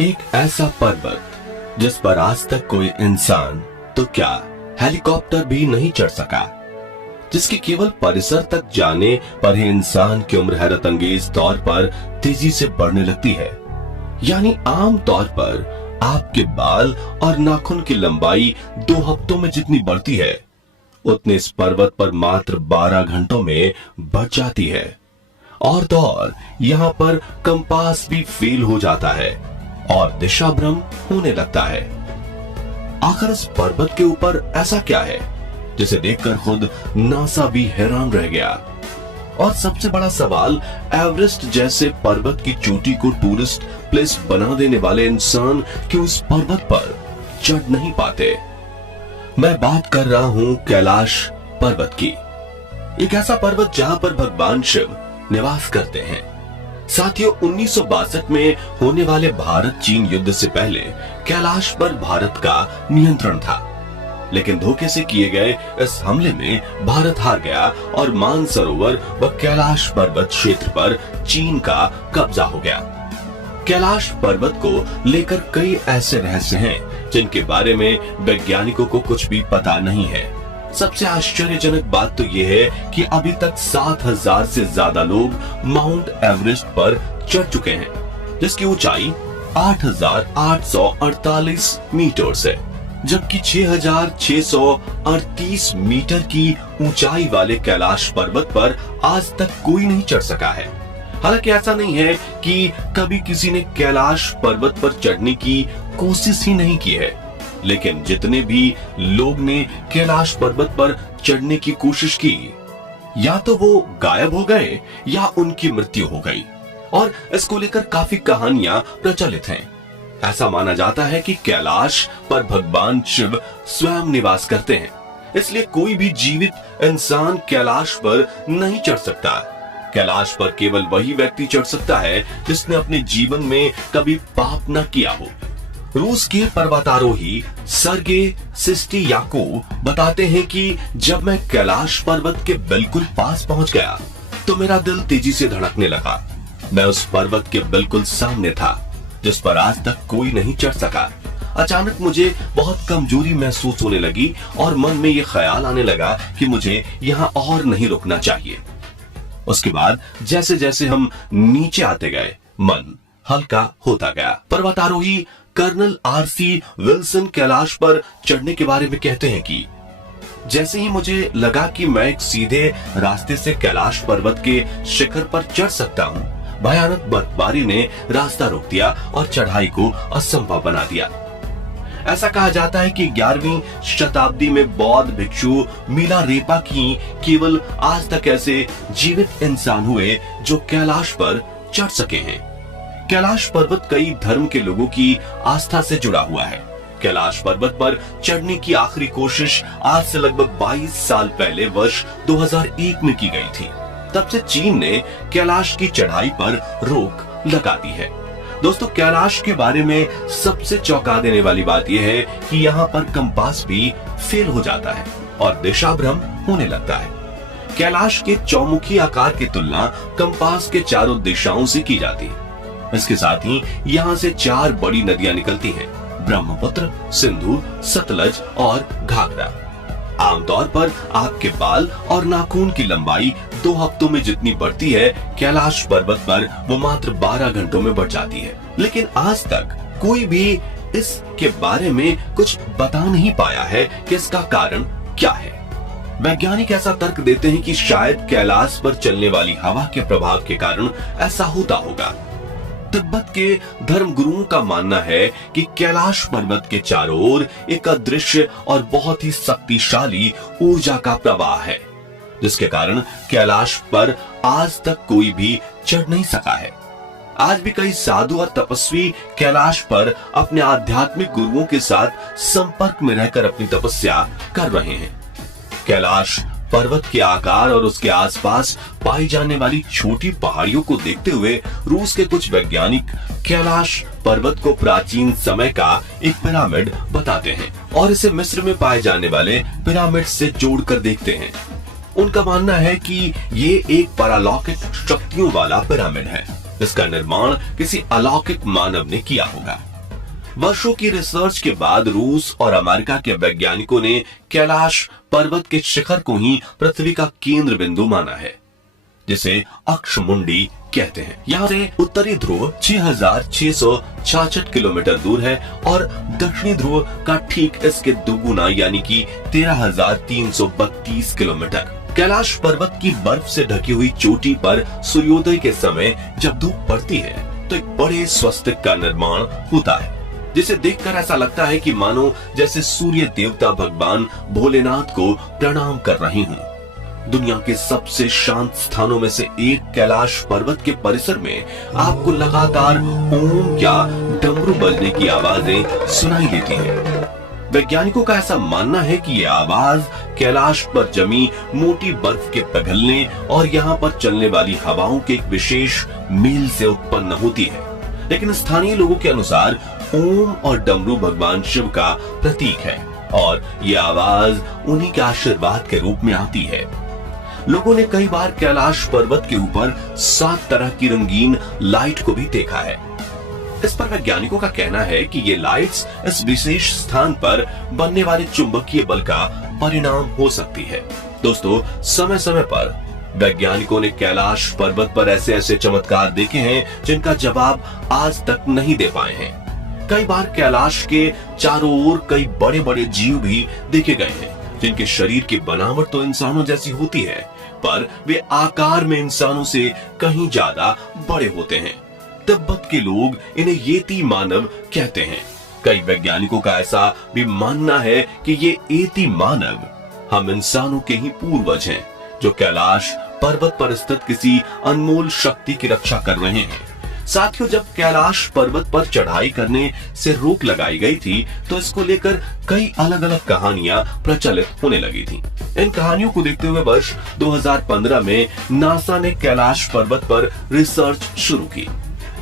एक ऐसा पर्वत जिस पर आज तक कोई इंसान तो क्या हेलीकॉप्टर भी नहीं चढ़ सका, जिसके केवल परिसर तक जाने पर ही इंसान की उम्र हैरत अंगेज तौर पर तेजी से बढ़ने लगती है। यानी आम तौर पर आपके बाल और नाखून की लंबाई 2 हफ्तों में जितनी बढ़ती है, उतने इस पर्वत पर मात्र 12 घंटों में बढ़ जाती है। और तो और यहाँ पर कंपास भी फेल हो जाता है और दिशा भ्रम होने लगता है। आखिर इस पर्वत के ऊपर ऐसा क्या है जिसे देखकर खुद नासा भी हैरान रह गया। और सबसे बड़ा सवाल, एवरेस्ट जैसे पर्वत की चोटी को टूरिस्ट प्लेस बना देने वाले इंसान क्यों इस पर्वत पर चढ़ नहीं पाते। मैं बात कर रहा हूं कैलाश पर्वत की, एक ऐसा पर्वत जहां पर भगवान शिव निवास करते हैं। साथियों, 1962 में होने वाले भारत चीन युद्ध से पहले कैलाश पर भारत का नियंत्रण था, लेकिन धोखे से किए गए इस हमले में भारत हार गया और मानसरोवर व कैलाश पर्वत क्षेत्र पर चीन का कब्जा हो गया। कैलाश पर्वत को लेकर कई ऐसे रहस्य हैं जिनके बारे में वैज्ञानिकों को कुछ भी पता नहीं है। सबसे आश्चर्यजनक बात तो यह है कि अभी तक 7000 से ज्यादा लोग माउंट एवरेस्ट पर चढ़ चुके हैं, जिसकी ऊंचाई 8848 मीटर है, जबकि 6638 मीटर की ऊंचाई वाले कैलाश पर्वत पर आज तक कोई नहीं चढ़ सका है। हालांकि ऐसा नहीं है कि कभी किसी ने कैलाश पर्वत पर चढ़ने की कोशिश ही नहीं की है, लेकिन जितने भी लोग ने कैलाश पर्वत पर चढ़ने की कोशिश की, या तो वो गायब हो गए या उनकी मृत्यु हो गई। और इसको लेकर काफी कहानियां प्रचलित हैं। ऐसा माना जाता है कि कैलाश पर भगवान शिव स्वयं निवास करते हैं, इसलिए कोई भी जीवित इंसान कैलाश पर नहीं चढ़ सकता। कैलाश पर केवल वही व्यक्ति चढ़ सकता है जिसने अपने जीवन में कभी पाप न किया हो। रूस के पर्वतारोही सर्गे सिस्टियाकोव बताते हैं कि जब मैं कैलाश पर्वत के बिल्कुल पास पहुंच गया तो मेरा दिल तेजी से धड़कने लगा। मैं उस पर्वत के बिल्कुल सामने था जिस पर आज तक कोई नहीं चढ़ सका। अचानक मुझे बहुत कमजोरी महसूस होने लगी और मन में यह ख्याल आने लगा कि मुझे यहाँ और नहीं रुकना चाहिए। उसके बाद जैसे जैसे हम नीचे आते गए, मन हल्का होता गया। पर्वतारोही कर्नल आरसी विल्सन कैलाश पर चढ़ने के बारे में कहते हैं कि जैसे ही मुझे लगा कि मैं एक सीधे रास्ते से कैलाश पर्वत के शिखर पर चढ़ सकता हूँ, भयानक बर्फबारी ने रास्ता रोक दिया और चढ़ाई को असंभव बना दिया। ऐसा कहा जाता है कि 11वीं शताब्दी में बौद्ध भिक्षु मिलारेपा की केवल आज तक ऐसे जीवित इंसान हुए जो कैलाश पर चढ़ सके हैं। कैलाश पर्वत कई धर्म के लोगों की आस्था से जुड़ा हुआ है। कैलाश पर्वत पर चढ़ने की आखिरी कोशिश आज से लगभग 22 साल पहले वर्ष 2001 में की गई थी। तब से चीन ने कैलाश की चढ़ाई पर रोक लगा दी है। दोस्तों, कैलाश के बारे में सबसे चौंका देने वाली बात यह है कि यहाँ पर कंपास भी फेल हो जाता है और दिशा भ्रम होने लगता है। कैलाश के चौमुखी आकार की तुलना कंपास के चारों दिशाओं से की जाती है। इसके साथ ही यहाँ से 4 बड़ी नदियां निकलती हैं, ब्रह्मपुत्र, सिंधु, सतलज और घाघरा। आमतौर पर आपके बाल और नाखून की लंबाई 2 हफ्तों में जितनी बढ़ती है, कैलाश पर्वत पर वो मात्र 12 घंटों में बढ़ जाती है। लेकिन आज तक कोई भी इसके बारे में कुछ बता नहीं पाया है कि इसका कारण क्या है। वैज्ञानिक ऐसा तर्क देते हैं कि शायद कैलाश पर चलने वाली हवा के प्रभाव के कारण ऐसा होता होगा। तिब्बत के धर्मगुरुओं का मानना है कि कैलाश पर्वत के चारों ओर एक अदृश्य और बहुत ही शक्तिशाली ऊर्जा का प्रवाह है, जिसके कारण कैलाश पर आज तक कोई भी चढ़ नहीं सका है। आज भी कई साधु और तपस्वी कैलाश पर अपने आध्यात्मिक गुरुओं के साथ संपर्क में रहकर अपनी तपस्या कर रहे हैं। कैलाश पर्वत के आकार और उसके आसपास पाई जाने वाली छोटी पहाड़ियों को देखते हुए रूस के कुछ वैज्ञानिक कैलाश पर्वत को प्राचीन समय का एक पिरामिड बताते हैं और इसे मिस्र में पाए जाने वाले पिरामिड से जोड़कर देखते हैं। उनका मानना है कि ये एक पारालौकिक शक्तियों वाला पिरामिड है इसका निर्माण किसी अलौकिक मानव ने किया होगा। वर्षों की रिसर्च के बाद रूस और अमेरिका के वैज्ञानिकों ने कैलाश पर्वत के शिखर को ही पृथ्वी का केंद्र बिंदु माना है, जिसे अक्षमुंडी कहते हैं। यहाँ से उत्तरी ध्रुव 6,666 किलोमीटर दूर है और दक्षिणी ध्रुव का ठीक इसके दुगुना यानी कि 13,332 किलोमीटर। कैलाश पर्वत की बर्फ से ढकी हुई चोटी पर सूर्योदय के समय जब धूप पड़ती है तो एक बड़े स्वस्तिक का निर्माण होता है, जिसे देखकर ऐसा लगता है कि मानो जैसे सूर्य देवता भगवान भोलेनाथ को प्रणाम कर रही हूँ। दुनिया के सबसे शांत स्थानों में से एक कैलाश पर्वत के परिसर में आपको लगातार ओम या डमरू बजने की आवाजें सुनाई देती हैं। वैज्ञानिकों का ऐसा मानना है कि ये आवाज कैलाश पर जमी मोटी बर्फ के पिघलने और यहाँ पर चलने वाली हवाओं के एक विशेष मेल से उत्पन्न होती है। लेकिन स्थानीय लोगों के अनुसार ओम और डमरू भगवान शिव का प्रतीक है और ये आवाज उन्हीं के आशीर्वाद के रूप में आती है। लोगों ने कई बार कैलाश पर्वत के ऊपर 7 तरह की रंगीन लाइट को भी देखा है। इस पर वैज्ञानिकों का कहना है कि ये लाइट्स इस विशेष स्थान पर बनने वाले चुंबकीय बल का परिणाम हो सकती है। दोस्तों, समय समय पर वैज्ञानिकों ने कैलाश पर्वत पर ऐसे ऐसे चमत्कार देखे हैं जिनका जवाब आज तक नहीं दे पाए हैं। कई बार कैलाश के चारों ओर कई बड़े बड़े जीव भी देखे गए हैं जिनके शरीर की बनावट तो इंसानों जैसी होती है, पर वे आकार में इंसानों से कहीं ज्यादा बड़े होते हैं। तिब्बत के लोग इन्हें येती मानव कहते हैं। कई वैज्ञानिकों का ऐसा भी मानना है कि ये येती मानव हम इंसानों के ही पूर्वज हैं, जो कैलाश पर्वत पर स्थित किसी अनमोल शक्ति की रक्षा कर रहे हैं। साथियों, जब कैलाश पर्वत पर चढ़ाई करने से रोक लगाई गई थी तो इसको लेकर कई अलग अलग कहानियां प्रचलित होने लगी थी। इन कहानियों को देखते हुए वर्ष 2015 में नासा ने कैलाश पर्वत पर रिसर्च शुरू की।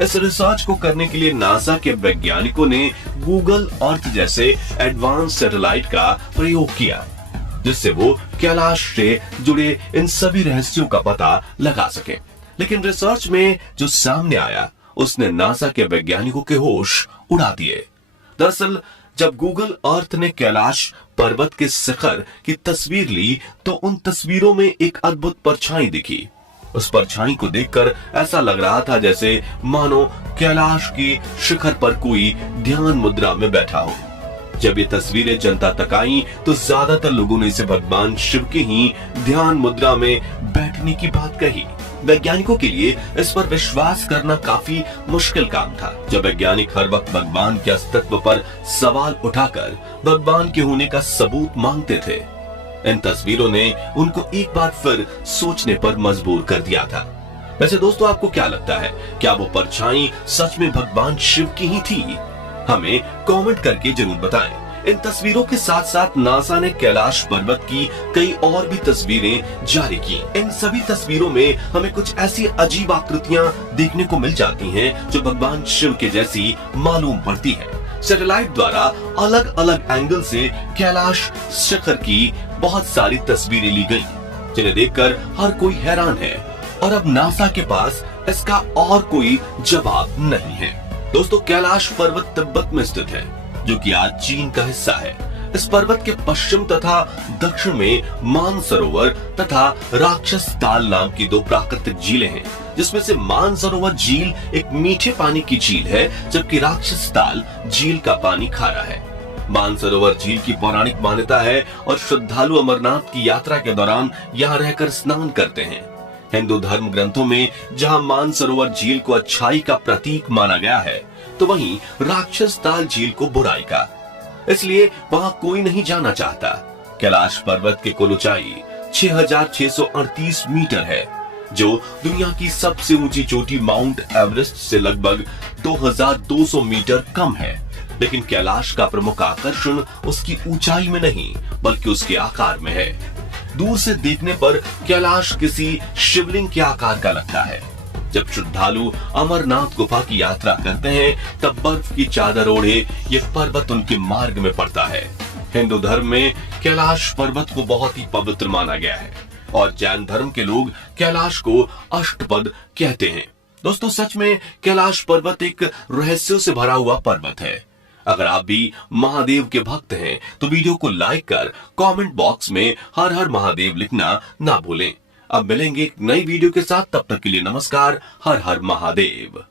इस रिसर्च को करने के लिए नासा के वैज्ञानिकों ने गूगल अर्थ जैसे एडवांस सैटेलाइट का प्रयोग किया, जिससे वो कैलाश से जुड़े इन सभी रहस्यों का पता लगा सके। लेकिन रिसर्च में जो सामने आया उसने नासा के वैज्ञानिकों के होश उड़ा दिए। दरअसल जब गूगल अर्थ ने कैलाश पर्वत के शिखर की तस्वीर ली तो उन तस्वीरों में एक अद्भुत परछाई दिखी। उस परछाई को देखकर ऐसा लग रहा था जैसे मानो कैलाश के शिखर पर कोई ध्यान मुद्रा में बैठा हो। जब ये तस्वीरें जनता तक आई तो ज्यादातर लोगों ने इसे भगवान शिव के ही ध्यान मुद्रा में बैठने की बात कही। वैज्ञानिकों के लिए इस पर विश्वास करना काफी मुश्किल काम था। जब वैज्ञानिक हर वक्त भगवान के अस्तित्व पर सवाल उठाकर भगवान के होने का सबूत मांगते थे, इन तस्वीरों ने उनको एक बार फिर सोचने पर मजबूर कर दिया था। वैसे दोस्तों, आपको क्या लगता है, क्या वो परछाई सच में भगवान शिव की ही थी? हमें कमेंट करके जरूर बताएं। इन तस्वीरों के साथ साथ नासा ने कैलाश पर्वत की कई और भी तस्वीरें जारी की। इन सभी तस्वीरों में हमें कुछ ऐसी अजीब आकृतियां देखने को मिल जाती हैं जो भगवान शिव के जैसी मालूम पड़ती है। सैटेलाइट द्वारा अलग अलग एंगल से कैलाश शिखर की बहुत सारी तस्वीरें ली गई, जिन्हें देखकर हर कोई हैरान है और अब नासा के पास इसका और कोई जवाब नहीं है। दोस्तों, कैलाश पर्वत तिब्बत में स्थित है, जो कि आज चीन का हिस्सा है। इस पर्वत के पश्चिम तथा दक्षिण में मानसरोवर तथा राक्षस ताल नाम की 2 प्राकृतिक झीलें हैं, जिसमें से मानसरोवर झील एक मीठे पानी की झील है, जबकि राक्षस ताल झील का पानी खारा है। मानसरोवर झील की पौराणिक मान्यता है और श्रद्धालु अमरनाथ की यात्रा के दौरान यहाँ रहकर स्नान करते हैं। हिंदू धर्म ग्रंथों में जहाँ मानसरोवर झील को अच्छाई का प्रतीक माना गया है, तो वहीं राक्षस ताल झील को बुराई का, इसलिए वहां कोई नहीं जाना चाहता। कैलाश पर्वत की कुल ऊंचाई 6,638 मीटर है, जो दुनिया की सबसे ऊंची चोटी माउंट एवरेस्ट से लगभग 2,200 मीटर कम है। लेकिन कैलाश का प्रमुख आकर्षण उसकी ऊंचाई में नहीं, बल्कि उसके आकार में है। दूर से देखने पर कैलाश किसी शिवलिंग के आकार का लगता है। जब श्रद्धालु अमरनाथ गुफा की यात्रा करते हैं तब बर्फ की चादर ओढ़े ये पर्वत उनके मार्ग में पड़ता है। हिंदू धर्म में कैलाश पर्वत को बहुत ही पवित्र माना गया है और जैन धर्म के लोग कैलाश को अष्टपद कहते हैं। दोस्तों सच में कैलाश पर्वत एक रहस्यों से भरा हुआ पर्वत है। अगर आप भी महादेव के भक्त हैं तो वीडियो को लाइक कर कमेंट बॉक्स में हर हर महादेव लिखना ना भूलें। अब मिलेंगे एक नई वीडियो के साथ, तब तक के लिए नमस्कार। हर हर महादेव।